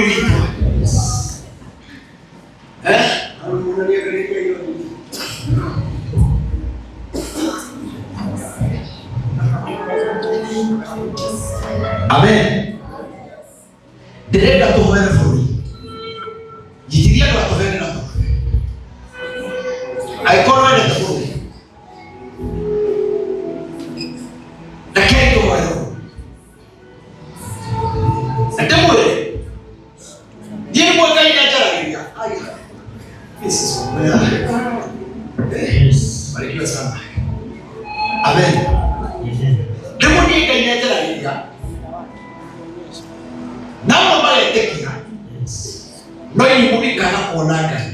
bũrũri witũ. Amen. Ndĩrenda tũhoere bũrũri. Njitiria andũ atũheane na tũhe. Angĩkorwo wendete bũrũri, rekei tũhoere bũrũri. Na ndĩmwĩre, ndiĩ nĩguo Ngai nĩanjaragĩria. Barikiwa sana. Amen. Ndĩmwĩre ndiĩ Ngai nĩanjaragĩria. Namo magetekia no ilimulika na kuona Ngai.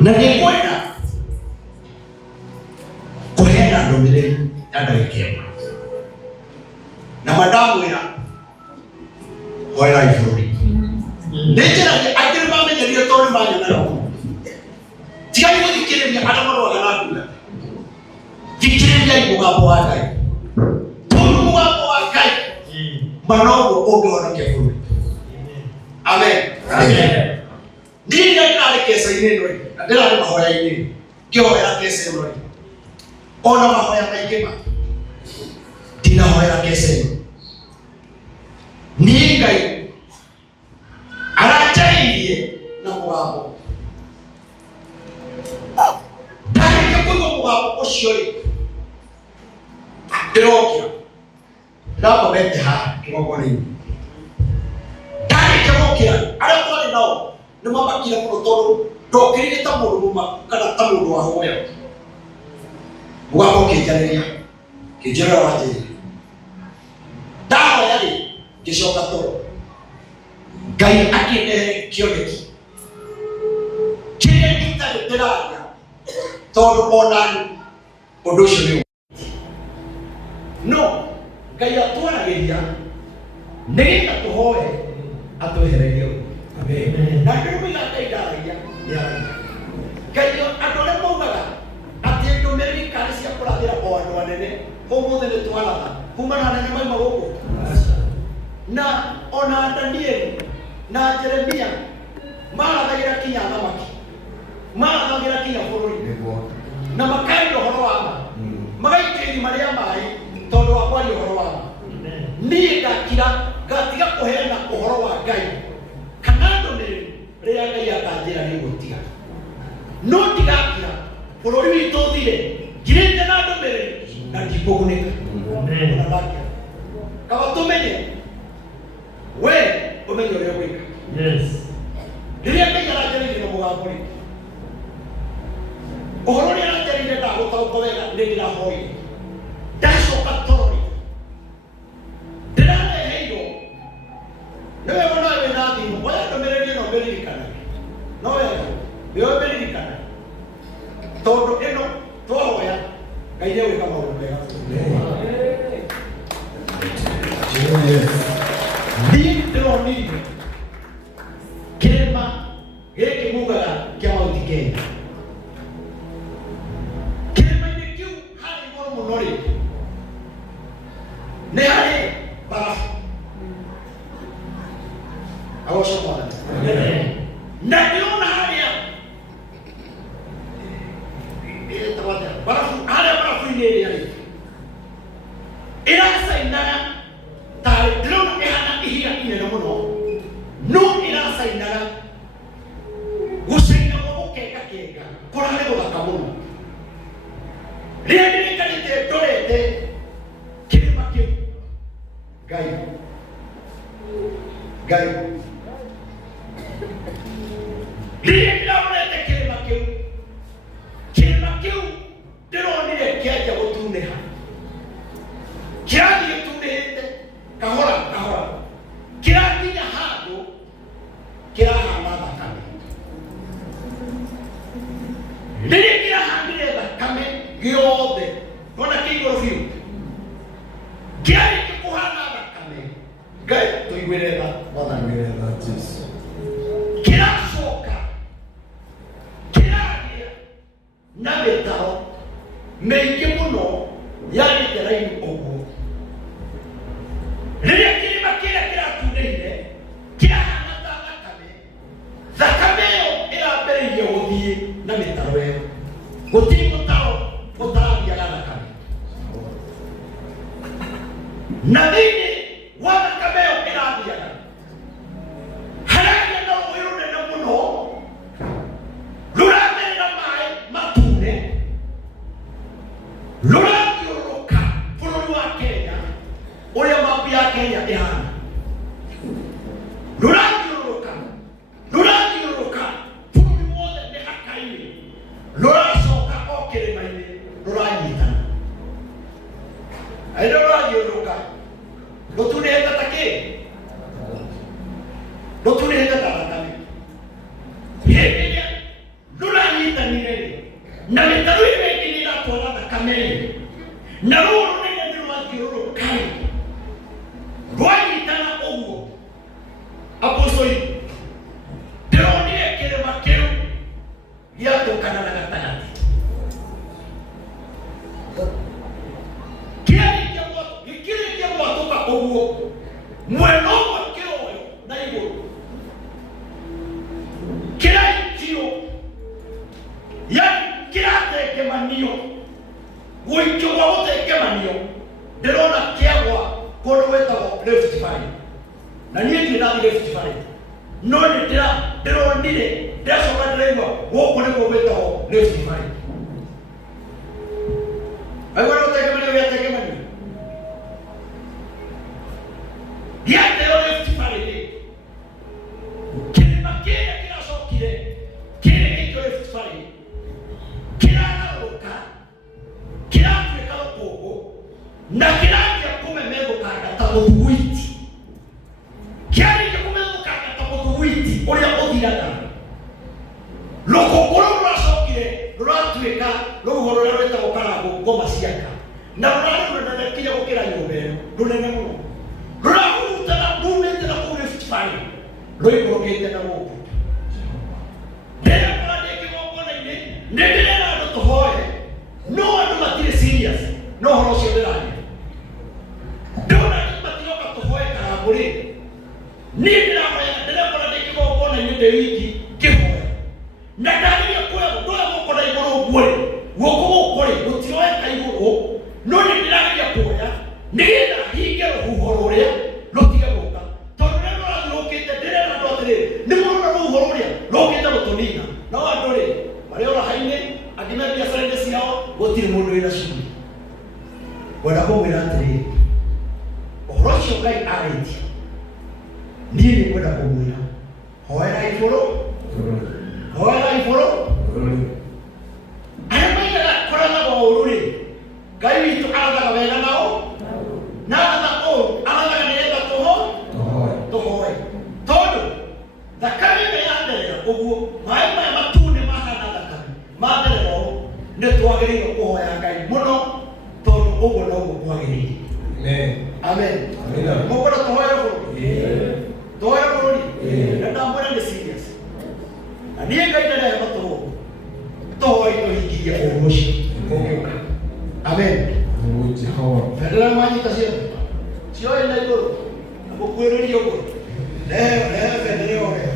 Na nĩkwenda kũheana ndũmĩrĩri ya ndagĩka ĩmwe. Na mandamwĩra hoerai bũrũri. Nĩ njĩra angĩ nĩmamenyerio tondũ nĩmanyonaga. Tigai gũthikĩrĩria arĩa marũaga na nduma. Thikĩrĩriai mũgambo wa Ngai. Tondũ mũgambo wa Ngai manoguo ũngĩhonokia bũrũri. Amen. Amen. Niĩ ndarĩ kesa-inĩ ĩno na ndĩrarĩ mahoya-inĩ ngĩhoera kesa ĩno. Ona mahoya maingĩ ma ndinahoera kesa ĩno. Niĩ Ngai aranjairie na mũgambo. Ndarĩkia kũigua mũgambo ũcio rĩ, ndĩrokĩra ndakomete haha kĩgongona-inĩ. Ndarĩkia gũkĩra arĩa twarĩ nao nĩmamakire mũno tondũ ndokĩrire ta mũndũ mũmaku kana ta mũndũ wa hoya. Mũgambo ũkĩnjarĩria kĩnjĩra watĩrĩ. Ndahoya rĩ ngĩcoka toro. Ngai akĩndehe kĩoneki kĩrĩa gĩtarĩ ndĩraria tondũ onani ũndũ ũcio nĩ no Ngai atwaragĩria nĩgetha tũhoe atwehererie. Amen. Na ndĩrũmĩrĩra Ngai ndaragia nĩaragia. Ngai andũ arĩa maugaga atĩ ndũmĩrĩri karĩ cia kũrathĩra o andũ anene ũmũthĩ nĩ twaratha kuma na anene mauma gũkũ. Na ona Danieli na Jeremia marathagĩra kinya thamaki, marathagĩra kinya bũrũri na makaria ũhoro wa ma, magaitĩri marĩa maĩ tondũ wa kwaria ũhoro wa ma. Niĩ ngakira ngatiga kũheana ũhoro wa Ngai kana ndũmĩrĩri rĩrĩa Ngai akanjĩra nĩ gũtiga. No ndigakira bũrũri witũ ũthire ngirĩte na ndũmĩrĩri na ndikũgunĩka. Kaba tũmenye we ũmenye ũrĩa gwĩka. Rĩrĩa Ngai aranjarĩirie na mũgambo rĩ, ũhoro ũrĩa aranjarĩirie ndagũtaũkwo wega nĩ ndĩrahoire. Ndacoka toro rĩ, ndĩrareheirwo nĩwe wona wĩna thimũ oya ndũmĩrĩri ĩno ũmĩririkanaga. No wega nĩwe ũmĩririkanaga tondũ ĩno twahoya Ngai nĩegwĩka maũndũ mega. Niĩ ndĩronire kĩrĩma gĩkĩ mugaga kĩa Mount Kenya. Kĩrĩma-inĩ kĩu harĩ igũrũ mũno rĩ, nĩ harĩ barabu. Agocwo Mwathani. Na ndĩrona harĩa barabu, harĩa barabu-inĩ ĩrĩa rĩ, ĩracainaga tarĩ ndĩrona ĩhana ihiga inene mũno, no ĩracainaga gũcaina gwa gũkengakenga kũrarĩ gũthaka mũno. Rĩrĩa ndĩrĩkanĩte ndorete kĩrĩma kĩu, Ngai rĩrĩa ndĩrorete kĩrĩma kĩu ndĩronire kĩanjia gũtunĩha, kĩrathiĩ gĩtunĩhĩte kahora kahora, kĩrakinya handũ kĩrahana thakame. Rĩrĩa kĩrahanire thakame gĩothe, wona kĩ igũrũ biũ, kĩarĩkia kũhana thakame, Ngai tũiguĩre tha Mwathani. Kĩracoka kĩragĩa na mĩtaro mĩingĩ mũno yarĩte raini ũguo. na thĩinĩ wa thakame ĩyo ĩrathiaga harĩa na rũĩ rũnene mũno rũratherera maĩ matune rũrathiũrũrũka bũrũri wa Kenya ũrĩa mapu ya Kenya ĩhana. Rũrathiũrũrũka bũrũri wothe mĩhaka-inĩ, rũracoka o kĩrĩma-inĩ rũranyitana. Aĩndĩ rũrathiũrũrũka rũtunĩhĩte ta kĩ? Rũtunĩhĩte ta thakame. Hĩndĩ ĩrĩa rũranyitanire-rĩ, na mĩtaro ĩyo ĩngĩ nĩ ĩratwara thakame-rĩ, na rũu rũnene nĩ rwathiũrũrũka-rĩ, rwanyitana ũguo, apostoli ndĩronire kĩrĩma kĩu gĩatũkana na gatagatĩ. Gĩkĩrĩkia gwatũka ũguo, mwena ũmwe kĩroyo na igũrũ kĩraikio, yaani kĩratengemanio, gũikio gwa gũtengemanio. Ndĩrona kĩagwa kũndũ gwĩtagwo Rift Valley, na niĩ ndirĩ Rift Valley, no nĩ ndĩronire, ndĩracoka ndĩraigua gũkũ nĩguo gwĩtagwo Rift Valley. Aigua gũtengemanio gĩatengemanio gĩateo Rift Valley. Kĩrĩma kĩrĩa kĩracokire kĩrĩgĩikio Rift Valley kĩragarũrũka, kĩratuĩka rũkũngũ na kĩranjia kũmemethũkanga ta mũthugwiti. Kĩarĩkia kũmethũkanga ta mũthugwiti ũrĩa ũthiraga, rũkũngũ rũu rũracokire rũratuĩka rũhuho rũrĩa rwĩtagwo karangũ ngoma ciaka, na rũrarĩ rũnene nginya gũkĩra nyũmba ĩno, rũnene mũno, rũrahurutana rumĩte na kũu Rift Valley rũikũrũkĩte na gũkũ. Rĩrĩa kũrandĩ kĩgongona-inĩ nĩ ndĩrenda andũ tũhoe, no andũ matirĩ serious no ũhoro ũcio ndĩraria. Ndona andũ matiroka tũhoe karangũ-rĩ, niĩ ndĩrahoya ndĩrekora kĩgongona-inĩ ndĩ wiki kĩhoya, na ndageria kuoya ndũrĩa gũkũ na igũrũ ũguo-rĩ, guoko gũkũ-rĩ gũtiroeka igũrũ, no nĩ ndĩrageria kuoya nĩgetha hinge rũhuho rũrĩa rũtige gũka, tondũ rĩrĩa rũrathiũrũkĩte ndĩrera andũ atĩrĩrĩ, nĩ mũrona rũhuho rũrĩa rũkĩte gũtũnina. No andũ-rĩ marĩ ũraha-inĩ, angĩ me biacara-inĩ ciao, gũtirĩ mũndũ wĩna cuguri. Ngwenda kũmwĩra atĩrĩrĩ, ũhoro ũcio Ngai arĩtie, niĩ nĩ ngwenda kũmwĩra, hoera igũrũ, hoera igũrũ. Arĩa maigaga kũrathaga ũũru-rĩ, Ngai witũ arathaga wega nao, na arathaga ũũru arathaga nĩgetha tũhoe. Tondũ thakame ĩno yatherera ũguo, maĩ maya matune mahana thakame matherera ũũ, nĩ twagĩrĩirwo kũhoya Ngai mũno, tondũ ũguo noguo kwagĩrĩire. Amen. Mũkwenda tũhoere bũrũri? Tũhoere bũrũri? Na ndamwĩra nĩ serious. Na niĩ Ngai ndarehema tũhoe tũhingirie ũndũ ũcio ũngĩũka. Amen. Federa manyita cioe na igũrũ na mũkuĩrĩrie ũguo, rehe bendera ĩyo wega.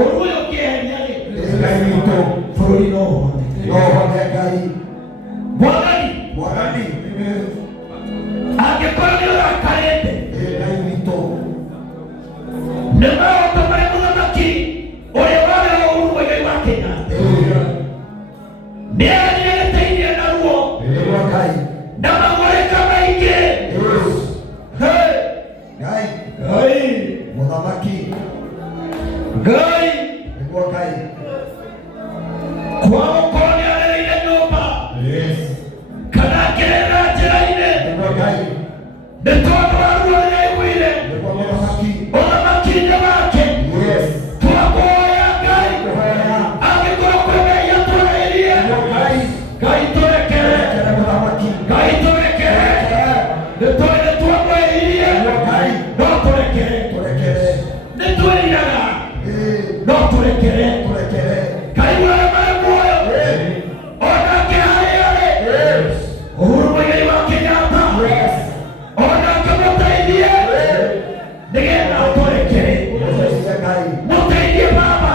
Oruyo keheriani. Ngai bũrũri no hote Ngai. Mwathani angĩkorwo nĩ ũrakarĩte Ngai witũ nĩ maũndũ marĩa mũthamaki ũrĩa warĩ ũhuru mũigai wa Kenya nĩ agĩrĩteirie naruo na magũrĩka maingĩ. Ngai mũthamaki Ngai kwa gũkorwo nĩ arereire nyũmba kana akĩrera njĩra-inĩ nĩ tondũ wa ruo rĩrĩa aiguire ũthamaki-inĩ wake. Twakuhoya Ngai angĩkorwo kwĩ mehia tũrairie Ngai tũrekere, Ngai tũrekere, nĩ tũĩ nĩ twamwĩhirie no tũrekere, nĩ twĩriraga no tũrekere. Ngai wothe marĩ muoyo onake harĩa arĩ Uhuru Mũigai wa Kenyatta onake mũteithie nĩgetha atũrekere, mũteithie baba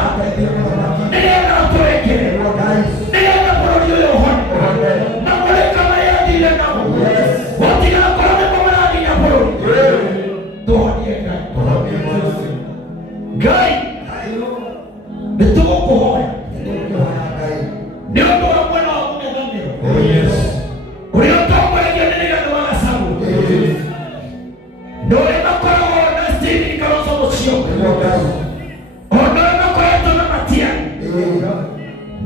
nĩgetha atũrekere, nĩgetha bũrũri ũyũ ũhone na mũrĩka marĩa athire namo gũtigakorwo nĩmo maraginya bũrũri. Tũhonie Ngai, nĩ tũgũkũhoya nĩ ũndũ wa mwena wa mũng'ethanĩro ũrĩa ũtongoragio nĩ Rigathĩ wa Gachagua na ũrĩa makoragwo na Stephen Kalonzo Musyoka ona ũrĩa makoretwo na Matiang'i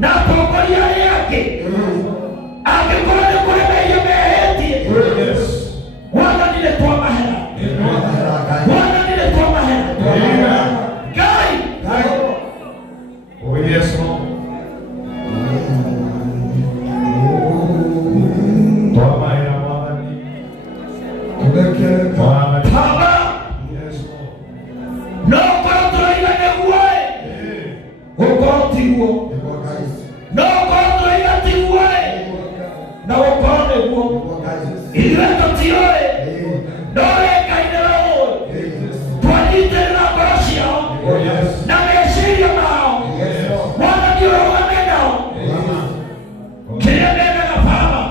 na atongoria arĩa angĩ. Angĩkorwo nĩ kũrĩ mehia mehĩtie Mwathani nĩ twamahera, Mwathani nĩ twamahera. Ngai Baba no ũkorwo tũraiga nĩguo gũkorwo tiguo, no ũkorwo tũraiga tiguo na gũkorwo nĩguo. Ithuĩ tũtiũĩ no Ngai nĩwe twanyitĩrĩra ngoro ciao na meciria mao. Mwathani ũrũgame nao kĩrĩa mendaga Baba,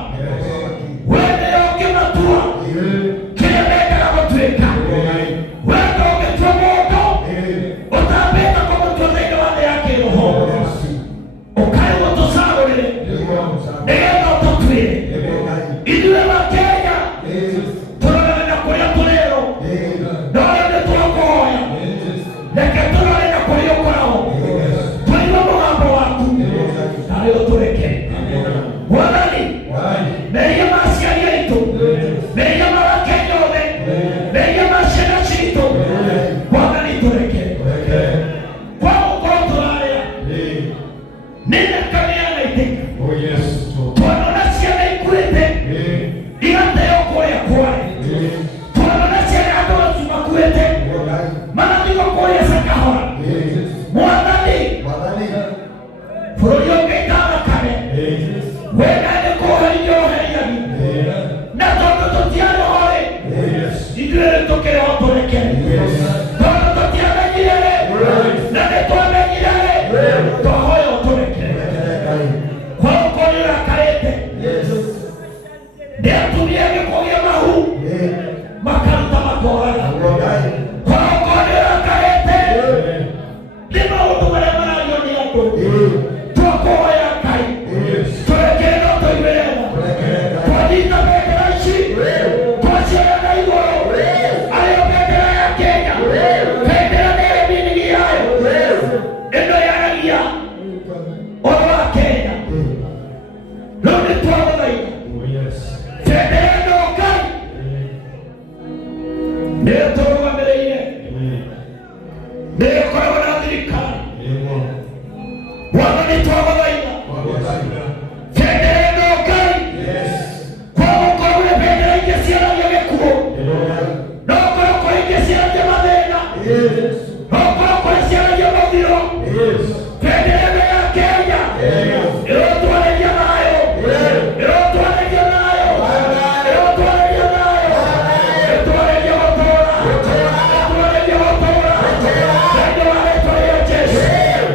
we nĩwe ũngĩmatua kĩrĩa mendaga gũtuĩka. We nĩwe ũngĩtua mũndũ ũtambĩte kũmũtua thĩinĩ wa thĩ ya kĩroho, ũkaĩ gũtũcagũrĩre nĩgetha ũtũtuĩre. Ithuĩ Wakenya tũrorere na kũrĩa tũrĩrwo no nĩ twakũhoya reke tũrore na kũrĩa ũkoragwo tũigua mũgambo waku narĩ ũtũrekere. Mwathani mehia ma aciari aitũ, mehia ma Wakenya othe, mehia ma ciana citũ Mwathani tũrekere. Kwa gũkorwo tũrarĩa nĩ thakame yanaitĩka, twanona ciana ikuĩte igateo kũrĩa kware, twanona ciana andũ acu makuĩte marathigwo kũrĩa Sakahora. Mwathani bũrũri ũngĩikamakane we nĩ kũũheria ũheriaga na tondũ tũtiarĩ ithuĩ rĩ tũkĩrĩ ho tũrekere, tondũ tũtiamenyire na nĩ twamenyire twahoya ũtũrekere. Kwa gũkorwo nĩ ũrakarĩte nĩ atumia gĩko gĩa mahu makaruta makoraga. Kwa gũkorwo nĩ ũrakarĩte nĩ maũndũ marĩa marario nĩ andũ. Twakuhoya Ngai tũrekere no tũiguĩre tha, twanyita bendera ici twaciara na igũrũ arĩo bendera ya Kenya. Bendera nĩ ĩrĩ meaning yayo, ĩno yaragia ũhoro wa Kenya. Rĩu nĩ twagũthaitha bendera ĩno Ngai nĩyo tũrũgamĩrĩire, nĩyo ĩkoragwo na thirikari. Mwathani twagũthaitha bendera ĩno Ngai kwa gũkorwo nĩ bendera ingĩ ciaragia gĩkuũ, no ũkorwo kũrĩ ingĩ ciaragia mathĩna, no ũkorwo kũrĩ ciaragia mũthiro. Bendera ĩno ya Kenya ĩrotwarĩria nayo, ĩrotwarĩria nayo, ĩrotwarĩria nayo, ĩtwarĩria gũtũũra, ĩtwarĩria gũtũũra thĩinĩ wa rĩĩtwa rĩa Jesũ.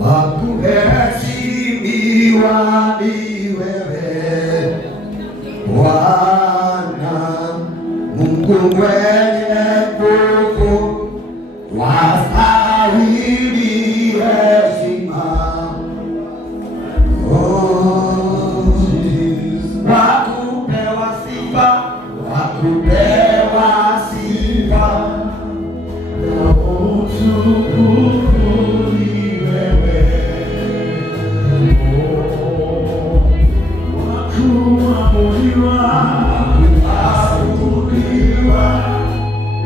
wakuheshimiwa ni wewe Bwana Mungu mwenye nguvu, wastahili heshima. Wakupewa sifa, wakupewa sifa na utukufu ni wewe. Wakuabudiwa, wakuabudiwa,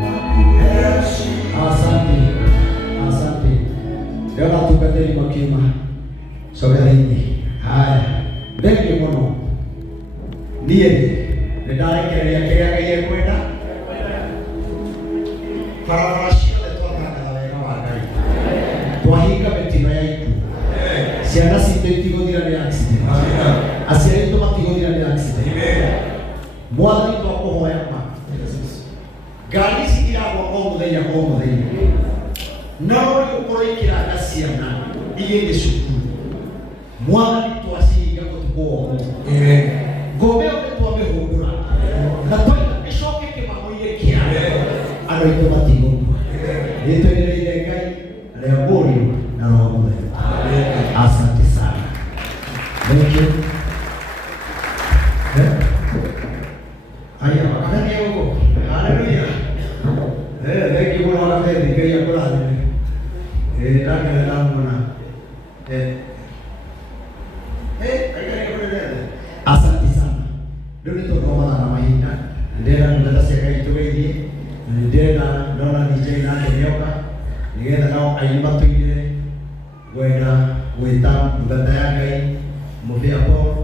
wakuheshimiwa. Asante, asante. Leo natukateli makima sogelini. Haya, ndege mono niye nĩndarekereria kĩrĩa Ngai ekwenda barabara ciothe twakanaga wega wa Ngai, twahinga mĩtino ya itu, ciana citũ itigũthira nĩ accident, aciari aitũ matigũthira nĩ accident. Mwathani twakũhoya ma ngari ici iragwa o mũthenya o mũthenya, no ũkorwo ikĩraga ciana igĩthiĩ cukuru. Mwathani twacihinga ũtukũ wothe, ngombe yothe twamĩhũndũra na twaita ĩcoke kĩmamo-inĩ kĩayo, andũ aitũ matigũkua. Nĩtwerereire Ngai arĩa mũriũ na Roho Mũtheru. Asante sana. Thank you. Aya, wakati huko. Haleluya. Thank you Bwana wa fedha, Ngai akulaze. Ndaka na mwana. Asante sana. Ndio nitoka na mahinda. Ndera ndata seka itugeithie. Ndera ndona DJ na nyoka. Nigetha nao aimba tuire. Gwenda gwita ndata ya Ngai. Mufia Paul